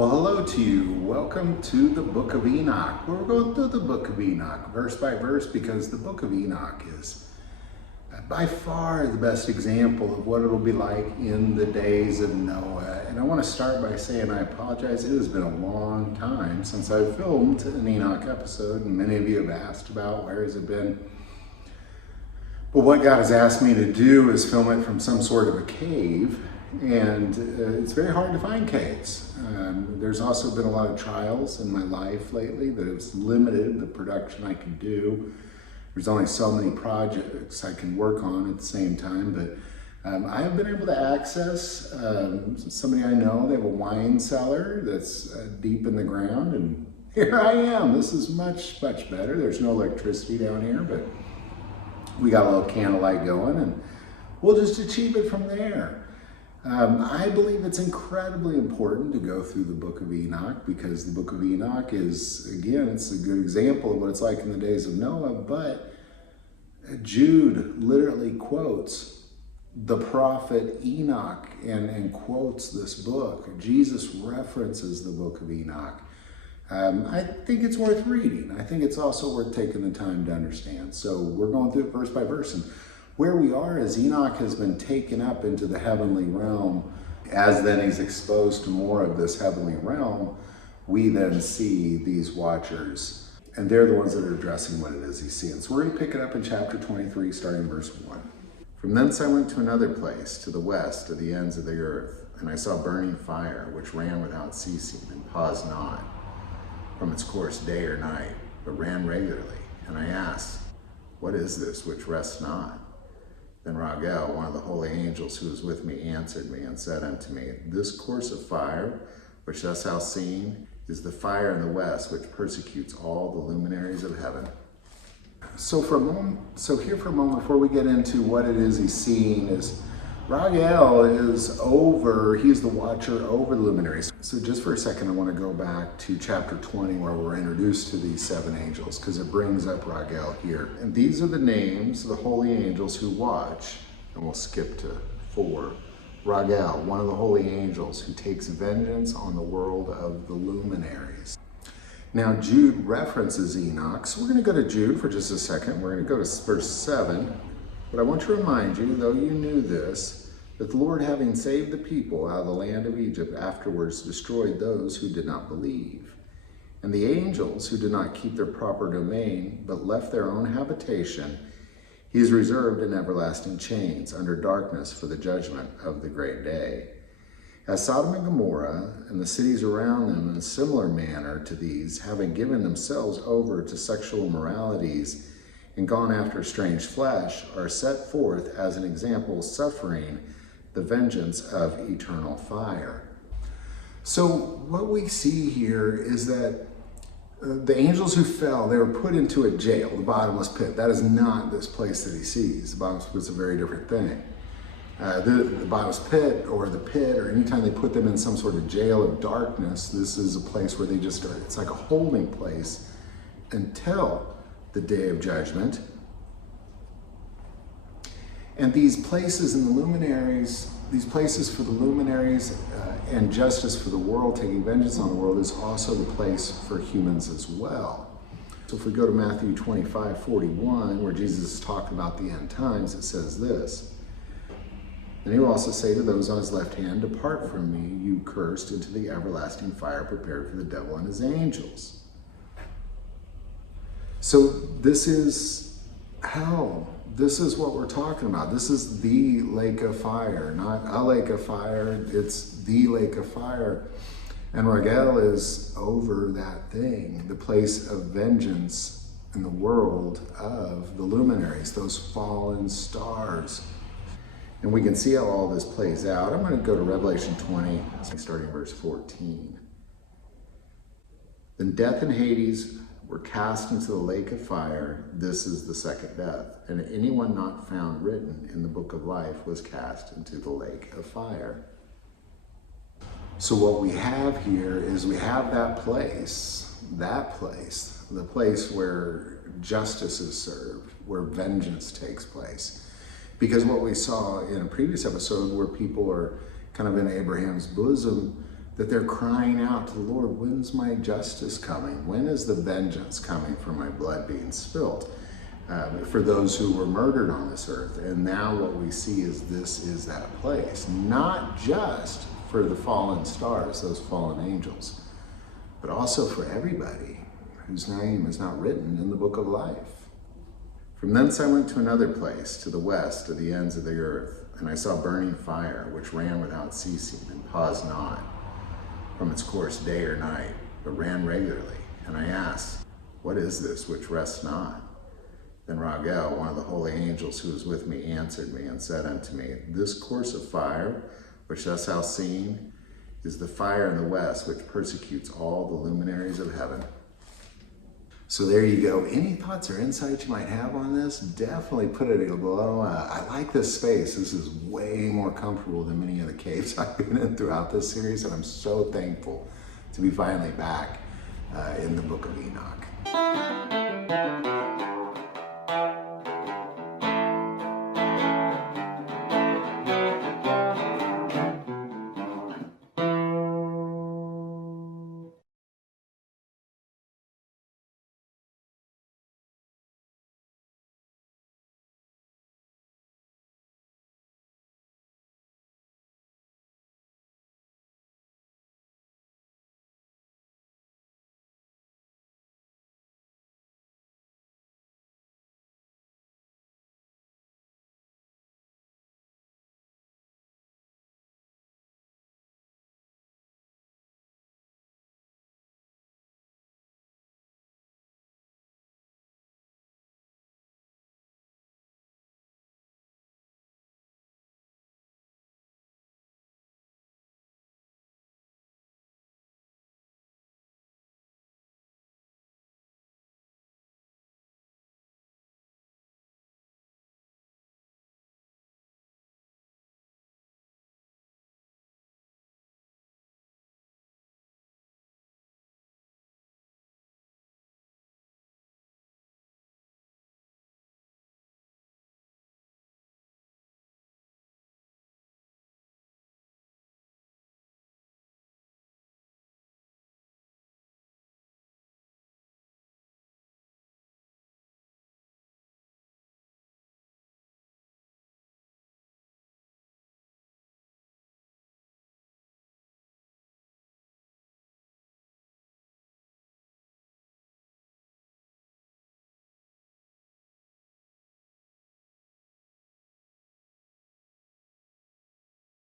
Well, hello to you. Welcome to the Book of Enoch. We're going through the Book of Enoch, verse by verse, because the Book of Enoch is by far the best example of what it'll be like in the days of Noah. And I want to start by saying I apologize. It has been a long time since I've filmed an Enoch episode, and many of you have asked about where has it been. But what God has asked me to do is film it from some sort of a cave. And it's very hard to find caves. There's also been a lot of trials in my life lately that have limited the production I can do. There's only so many projects I can work on at the same time, but I have been able to access somebody I know. They have a wine cellar that's deep in the ground, and here I am. This is much better. There's no electricity down here, but we got a little candlelight going, and we'll just achieve it from there. I believe it's incredibly important to go through the Book of Enoch, because the Book of Enoch is, again, it's a good example of what it's like in the days of Noah. But Jude literally quotes the prophet Enoch and quotes this book. Jesus references the Book of Enoch. I think it's worth reading. I think it's also worth taking the time to understand. So we're going through it verse by verse. And where we are is Enoch has been taken up into the heavenly realm. As then he's exposed to more of this heavenly realm, we then see these watchers, and they're the ones that are addressing what it is he's seeing. So we're going to pick it up in chapter 23, starting verse 1. From thence I went to another place, to the west, to the ends of the earth, and I saw burning fire, which ran without ceasing, and paused not from its course day or night, but ran regularly. And I asked, what is this which rests not? Then Raguel, one of the holy angels who was with me, answered me and said unto me, this course of fire, which thou hast seen, is the fire in the west, which persecutes all the luminaries of heaven. So here for a moment, before we get into what it is he's seeing, is Raguel he's the watcher over the luminaries. So just for a second, I want to go back to chapter 20, where we're introduced to these seven angels, because it brings up Raguel here. And these are the names of the holy angels who watch. And we'll skip to 4. Raguel, one of the holy angels who takes vengeance on the world of the luminaries. Now Jude references Enoch, so we're going to go to Jude for just a second. We're going to go to verse 7. But I want to remind you, though you knew this, that the Lord, having saved the people out of the land of Egypt, afterwards destroyed those who did not believe. And the angels who did not keep their proper domain, but left their own habitation, he is reserved in everlasting chains, under darkness for the judgment of the great day. As Sodom and Gomorrah and the cities around them, in a similar manner to these, having given themselves over to sexual immoralities, and gone after strange flesh, are set forth as an example, suffering the vengeance of eternal fire. So what we see here is that the angels who fell, they were put into a jail, the bottomless pit. That is not this place that he sees. The bottomless pit is a very different thing. The bottomless pit, or the pit, or anytime they put them in some sort of jail of darkness, this is a place where they just are, it's like a holding place until the day of judgment. And these places in the luminaries, these places for the luminaries and justice for the world, taking vengeance on the world, is also the place for humans as well. So if we go to Matthew 25:41, where Jesus is talking about the end times, it says this, and he will also say to those on his left hand, depart from me, you cursed, into the everlasting fire prepared for the devil and his angels. So this is hell. This is what we're talking about. This is the lake of fire, not a lake of fire. It's the lake of fire. And Raguel is over that thing, the place of vengeance in the world of the luminaries, those fallen stars. And we can see how all this plays out. I'm going to go to Revelation 20, starting verse 14. Then death and Hades were cast into the lake of fire. This is the second death. And anyone not found written in the book of life was cast into the lake of fire. So what we have here is we have the place where justice is served, where vengeance takes place. Because what we saw in a previous episode, where people are kind of in Abraham's bosom, that they're crying out to the Lord, when's my justice coming? When is the vengeance coming for my blood being spilled? For those who were murdered on this earth. And now what we see is this is that place, not just for the fallen stars, those fallen angels, but also for everybody whose name is not written in the book of life. From thence I went to another place, to the west, to the ends of the earth, and I saw burning fire, which ran without ceasing and paused not from its course day or night, but ran regularly. And I asked, what is this which rests not? Then Raguel, one of the holy angels who was with me, answered me and said unto me, this course of fire, which thou hast seen, is the fire in the west, which persecutes all the luminaries of heaven. So there you go. Any thoughts or insights you might have on this, definitely put it below. I like this space. This is way more comfortable than many of the caves I've been in throughout this series, and I'm so thankful to be finally back in the Book of Enoch.